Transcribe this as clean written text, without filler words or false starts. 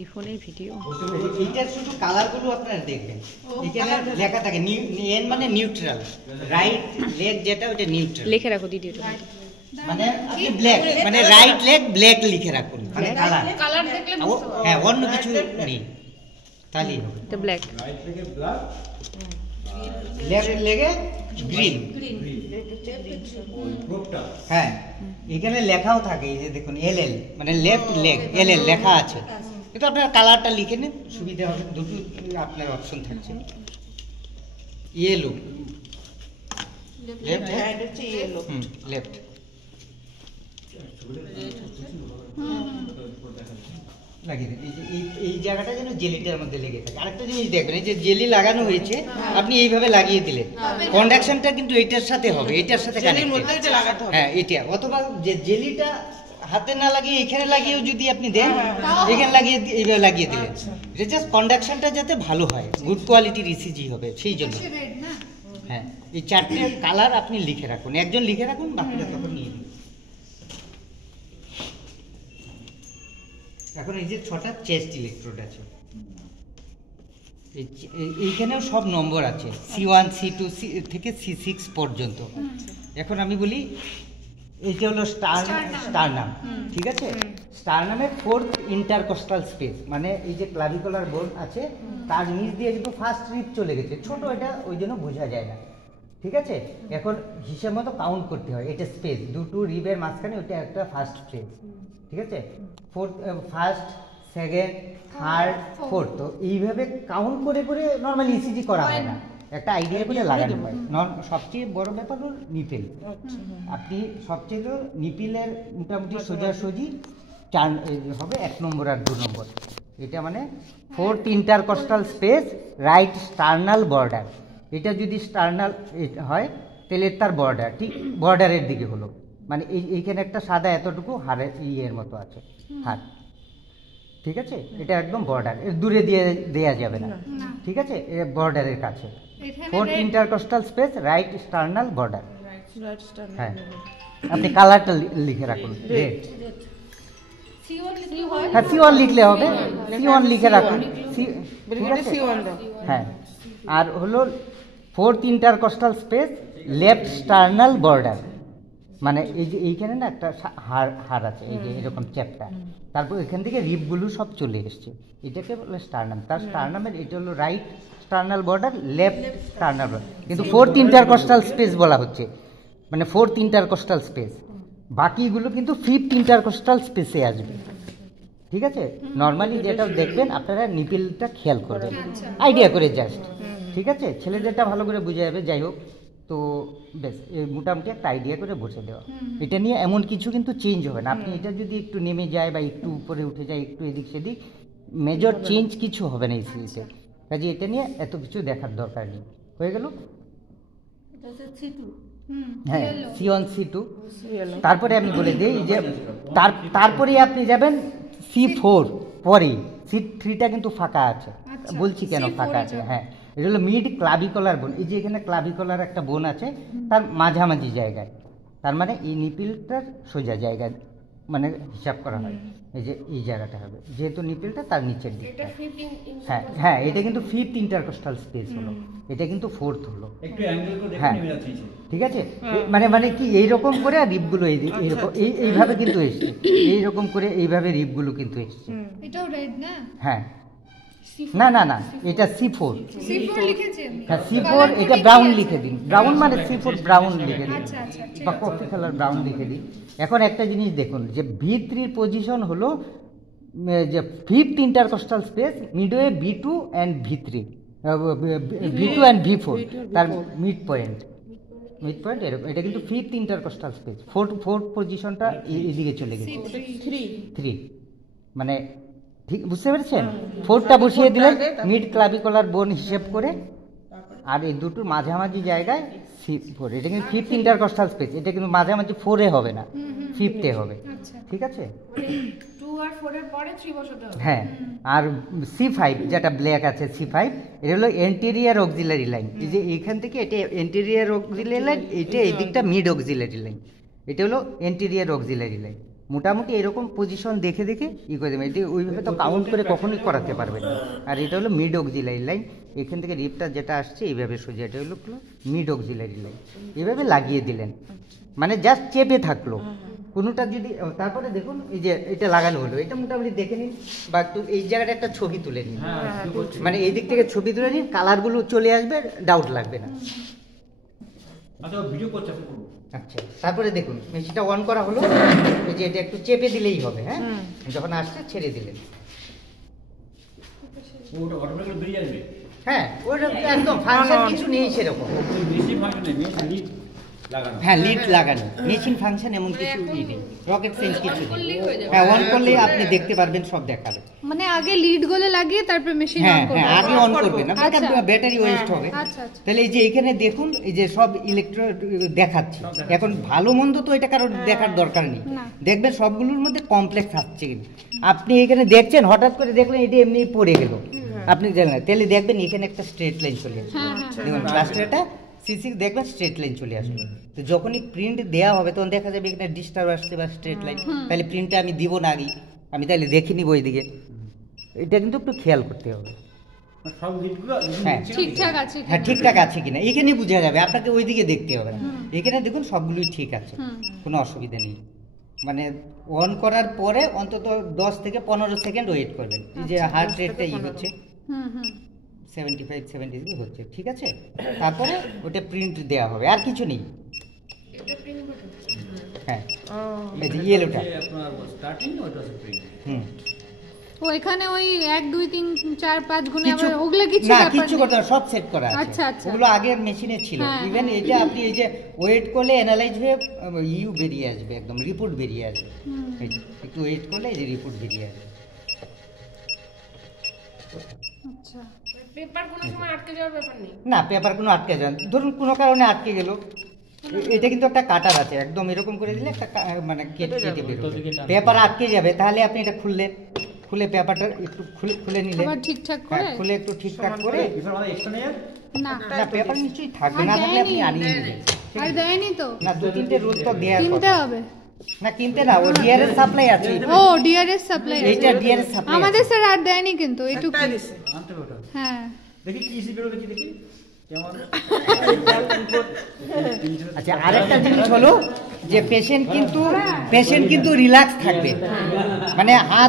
এই ফোনের ভিডিও। এইটার শুধু কালারগুলো আপনারা দেখবেন, এখানে লেখা থাকে এন মানে নিউট্রাল, রাইট লেগ যেটা ওটা নিউট্রাল লিখে রাখো দিদি এটা। মানে আপনি ব্ল্যাক মানে রাইট লেগ ব্ল্যাক লিখে রাখুন, মানে কালার কালার দেখলে বুঝতে পারবে। হ্যাঁ, অন্য কিছু নেই তাহলেই হবে। তো ব্ল্যাক, লেফট লেগে গ্রিন। হ্যাঁ, এখানে লেখাও থাকে, এই যে দেখুন এলএল মানে লেফট লেগ এলএল লেখা আছে। কিন্তু আপনার কালারটা লিখে নিন, সুবিধা হবে, দুটো আপনার অপশন থাকছে। ইয়েলো লেফট লেফট লাগিয়ে দিন। এই যে এই জায়গাটা যেন জেলিটার মধ্যে লেগে থাকে। আরেকটা জিনিস দেখবেন, এই যে জেলি লাগানো হয়েছে, আপনি এইভাবে লাগিয়ে দিলেন, কন্ডাকশনটা কিন্তু এটার সাথে হবে, এটার সাথে কানেক্টেড। হ্যাঁ, এটা অথবা যে জেলিটা হাতে না লাগিয়ে এখানে লাগিয়েও যদি আপনি দেন, এখানে লাগিয়ে এইভাবে লাগিয়ে দিলেন, এটা জাস্ট কন্ডাকশনটা যাতে ভালো হয়, গুড কোয়ালিটির ইসিজি হবে সেই জন্য। হ্যাঁ, এই চারটে কালার আপনি লিখে রাখুন, একজন লিখে রাখুন, বাকিটা তখন নিয়ে নিন। এখন এই যে 6টা চেস্ট ইলেকট্রোড আছে, এইখানেও সব নম্বর আছে, C1 C2 থেকে C6 পর্যন্ত। এখন আমি বলি এইটা হলো স্টারনাম, ঠিক আছে? স্টারনামের 4th ইন্টারকস্টাল স্পেস, মানে এই যে ক্লাভিকুলার বোন আছে তার নিচ দিয়ে কিন্তু ফার্স্ট রিব চলে গেছে, ছোট এটা ওই জন্য বোঝা যায় না, ঠিক আছে? এখন হিসেব মতো কাউন্ট করতে হয়, এটা স্পেস দুটো রিবের মাঝখানে, ওটা একটা ফার্স্ট স্পেস, ঠিক আছে? ফার্স্ট, সেকেন্ড, থার্ড, ফোর্থ, তো এইভাবে কাউন্ট করে করে নর্মালি ইসিজি করা হয় না, একটা আইডিয়া করে লাগানো হয়। সবচেয়ে বড় ব্যাপার হল নিপেল। আপনি সবচেয়ে নিপিলের মোটামুটি সোজাসুজি 4 হবে, 1 নম্বর আর 2 নম্বর, এটা মানে 4th intercostal space right sternal border. এটা যদি স্টার্নাল হয় তাহলে তার বর্ডার ঠিক বর্ডারের দিকে হলো, মানে এইখানে একটা সাদা এতটুকু হাড়ের ইয়ের মতো আছে হাড়, ঠিক আছে? এটা একদম বর্ডার, দূরে দিয়ে দেয়া যাবে না, ঠিক আছে? বর্ডারের কাছে 4th intercostal space right sternal border. হ্যাঁ, আপনি কালারটা লিখে রাখুন, রেড। হ্যাঁ, C1 লিখলে হবে, C1 লিখে রাখুন, ঠিক আছে? হ্যাঁ, আর হলো 4th intercostal space left sternal border, মানে এই যে এইখানে না একটা হাড় আছে, এই যে এরকম চ্যাপটা, তারপর এখান থেকে রিবগুলো সব চলে এসছে, এটাকে বলে স্টারনাম। তার স্টারনামের এটা হলো right sternal border, left sternal border, কিন্তু 4th ইন্টারকস্টাল স্পেস বলা হচ্ছে, মানে 4th ইন্টারকস্টাল স্পেস। বাকিগুলো কিন্তু 5th ইন্টারকস্টাল স্পেসে আসবে, ঠিক আছে? নর্মালি যেটা দেখবেন আপনারা নিপিলটা খেয়াল করবেন, আইডিয়া করে জাস্ট, ঠিক আছে? ছেলেদেরটা ভালো করে বুঝে যাবে, যাই হোক। তো বেশ মোটামুটি একটা আইডিয়া করে বসে দেওয়া, এটা নিয়ে এমন কিছু কিন্তু চেঞ্জ হবে না। আপনি এটা যদি একটু নেমে যায় বা একটু উপরে উঠে যায়, একটু এদিক সেদিক, মেজর চেঞ্জ কিছু হবে না এই সিরিজে, কাজে এটা নিয়ে এত কিছু দেখার দরকার নেই। হয়ে গেল? হ্যাঁ, C1 C2। তারপরে আমি বলে দিই যে তারপরে আপনি যাবেন C4, পরে C3টা কিন্তু ফাঁকা আছে, বলছি কেন ফাঁকা আছে। হ্যাঁ, এটা হলো মিড ক্লাভিকুলার বোন, এই যে এখানে ক্লাভিকুলার একটা বোন আছে তার মাঝামাঝি জায়গায়, তার মানে এই নিপিলটার সোজা জায়গায় মানে হিসাব করা হয়, এই যে এই জায়গাটা হবে, যেহেতু নিপিলটা তার নিচের দিকটা। হ্যাঁ হ্যাঁ, এটা কিন্তু 5th ইন্টারকস্টাল স্পেস হলো, এটা কিন্তু 4th হলো। হ্যাঁ, ঠিক আছে? মানে কি এইরকম করে আর রিবগুলো এইরকম এইভাবে কিন্তু এসছে, এইরকম করে এইভাবে রিবগুলো কিন্তু এসছে। এটাও রেড না? হ্যাঁ, না না না, এটা C4 লিখেছি আমি। হ্যাঁ, C4 এটা ব্রাউন লিখে দিন, ব্রাউন মানে C4 ব্রাউন লিখে দিন, বা কফি কালার ব্রাউন লিখে দিন। এখন একটা জিনিস দেখুন, যে V3 পজিশন হলো যে 5th intercostal space, midway B2 and V3, V2 and V4, তার মিড পয়েন্ট এরকম, এটা কিন্তু 5th ইন্টারকস্টাল স্পেস। 4th পজিশনটা এদিকে চলে গেছে, 3 মানে ঠিক বুঝতে পেরেছেন? 4টা বসিয়ে দিলেন মিড ক্লাভিকুলার বোন হিসেব করে, আর এই দুটোর মাঝামাঝি জায়গায় C4, এটা কিন্তু 5th ইন্টারকস্টাল স্পেস, এটা কিন্তু মাঝামাঝি 4-এ হবে না, 5th-এ হবে, ঠিক আছে? 2 আর 4 এর পরে 3 বসাতে হবে। হ্যাঁ, আর C5 যেটা ব্ল্যাক আছে, C5 এটা হলো এন্টেরিয়ার অক্সিলারি লাইন, এই যে এইখান থেকে এটা এন্টেরিয়ার অক্সিলারি লাইন, এটা এই দিকটা মিড অক্সিলারি লাইন, এটা হলো এন্টেরিয়ার অক্সিলারি লাইন, মোটামুটি এরকম পজিশন দেখে দেখে করে দেবেন। এটি ওইভাবে তো কাউন্ট করে কখনোই করাতে পারবেন না। আর এটা হলো মিড অক্সিলারি লাইন, এখান থেকে রিপটা যেটা আসছে এইভাবে সোজা, এটা হলো মিড অক্সিলারি লাইন, এইভাবে লাগিয়ে দিলেন, মানে জাস্ট চেপে থাকলো কোনোটা যদি। তারপরে দেখুন এই যে এটা লাগানো হলো, এটা মোটামুটি দেখে নিন, বা একটু এই জায়গাটা একটা ছবি তুলে নিন, মানে এই দিক থেকে ছবি তুলে নিন, কালারগুলো চলে আসবে, ডাউট লাগবে না। আচ্ছা, তারপরে দেখুন মেশিনটা অন করা হলো, এই যে এটা একটু চেপে দিলেই হবে, হ্যাঁ, যখন আসছে ছেড়ে দিলেন, হ্যাঁ ওটা একদম ফাংশন কিছু নেই সেরকম। হ্যাঁ, লিড লাগানো, মেশিন ফাংশন এমন কিছু নেই, রকেট সায়েন্স কিছু নেই। হ্যাঁ, অন করলে আপনি দেখতে পারবেন, সব দেখাবে। মানে আগে লিড গুলো লাগিয়ে তারপর মেশিন হ্যাঁ অন করবে। হ্যাঁ, আগে অন করবেন না, ব্যাটারি ওয়েস্ট হবে। আচ্ছা আচ্ছা। তাহলে এই যে এখানে দেখুন, এই যে সব ইলেকট্রো দেখাচ্ছে, এখন ভালো মন্দ তো এটা কারোর দেখার দরকার নেই, দেখবেন সবগুলোর মধ্যে কমপ্লেক্স আসছে কিনা। আপনি এখানে দেখছেন, হঠাৎ করে দেখলেন এটা এমনি পড়ে গেল, আপনি জানেন, তাহলে দেখবেন এখানে একটা স্ট্রেট লাইন চলে আসবে, দেখুন প্লাস্টারটা সিসি দেখবেন স্ট্রেট লাইন চলে আসবে। তো যখনই প্রিন্ট দেওয়া হবে তখন দেখা যাবে এখানে ডিস্টার্ব আসছে বা স্ট্রেট লাইন, তাহলে প্রিন্টটা আমি দিব না আগেই, আমি তাহলে দেখে নিব ওইদিকে। এটা কিন্তু একটু খেয়াল করতে হবে। হ্যাঁ ঠিকঠাক আছে কিনা? হ্যাঁ, ঠিকঠাক আছে কিনা এখানে বোঝা যাবে, আপনাকে ওইদিকে দেখতে হবে না। এখানে দেখুন সবগুলোই ঠিক আছে, কোনো অসুবিধা নেই। মানে অন করার পরে অন্তত 10 থেকে 15 সেকেন্ড ওয়েট করবেন, এই যে হার্ট রেটটা হচ্ছে 75-70 হচ্ছে, ঠিক আছে। তারপরে ওটা প্রিন্ট দেওয়া হবে, আর কিছু নেই। হ্যাঁ, এই যে ইয়েলোটা ও এখানে ওই 1 2 3 4 5 গুণে কিছু আবার ওগুলা কিছু না, ব্যাপার কিছু নেই। করতে হবে, সব সেট করা আছে। আচ্ছা, আচ্ছা। ওগুলো আগের মেশিনে ছিল। হ্যাঁ, ইভেন এটা আপনি এই যে ওয়েট করলে অ্যানালাইজ হয়ে ইউ বেরিয়ে আসবে, একদম রিপোর্ট বেরিয়ে আসবে। এই যে, একটু ওয়েট করলে এই যে রিপোর্ট বেরিয়ে আসবে। আচ্ছা। পেপার কোনো সময় আটকে যাওয়ার ব্যাপার নেই। না, পেপার কোনো আটকে যান, ধরুন কোনো কারণে আটকে গেল, এটা কিন্তু একটা কাটার আছে, একদম এরকম করে দিলে একটা মানে কেটে বেরোবে, পেপার আটকে যাবে। তাহলে আপনি এটা খুললেন, খুলে পেপারটা একটু খুলে নিলেন, আবার ঠিকঠাক করে খুলে একটু ঠিকঠাক করে। না না, পেপার নিশ্চয়ই থাকবে, না থাকলে আপনি আনিয়ে নেবেন। আর দেয়নি তো, না, 2-3টে রোল তো দেওয়ার কিনতে কথা। হবে। না, কিনতে না, ও ডিআরএস সাপ্লাই আছে। ও ডিআরএস সাপ্লাই এইটা ডিআরএস সাপ্লাই আমাদের স্যার আর দেয়নি কিন্তু এটুকু। হ্যাঁ দেখি কি ইসি বেরোবে, কি দেখি কেমন। আচ্ছা, আরেকটা জিনিস হলো যে পেশেন্ট কিন্তু রিল্যাক্স থাকবে, মানে হাত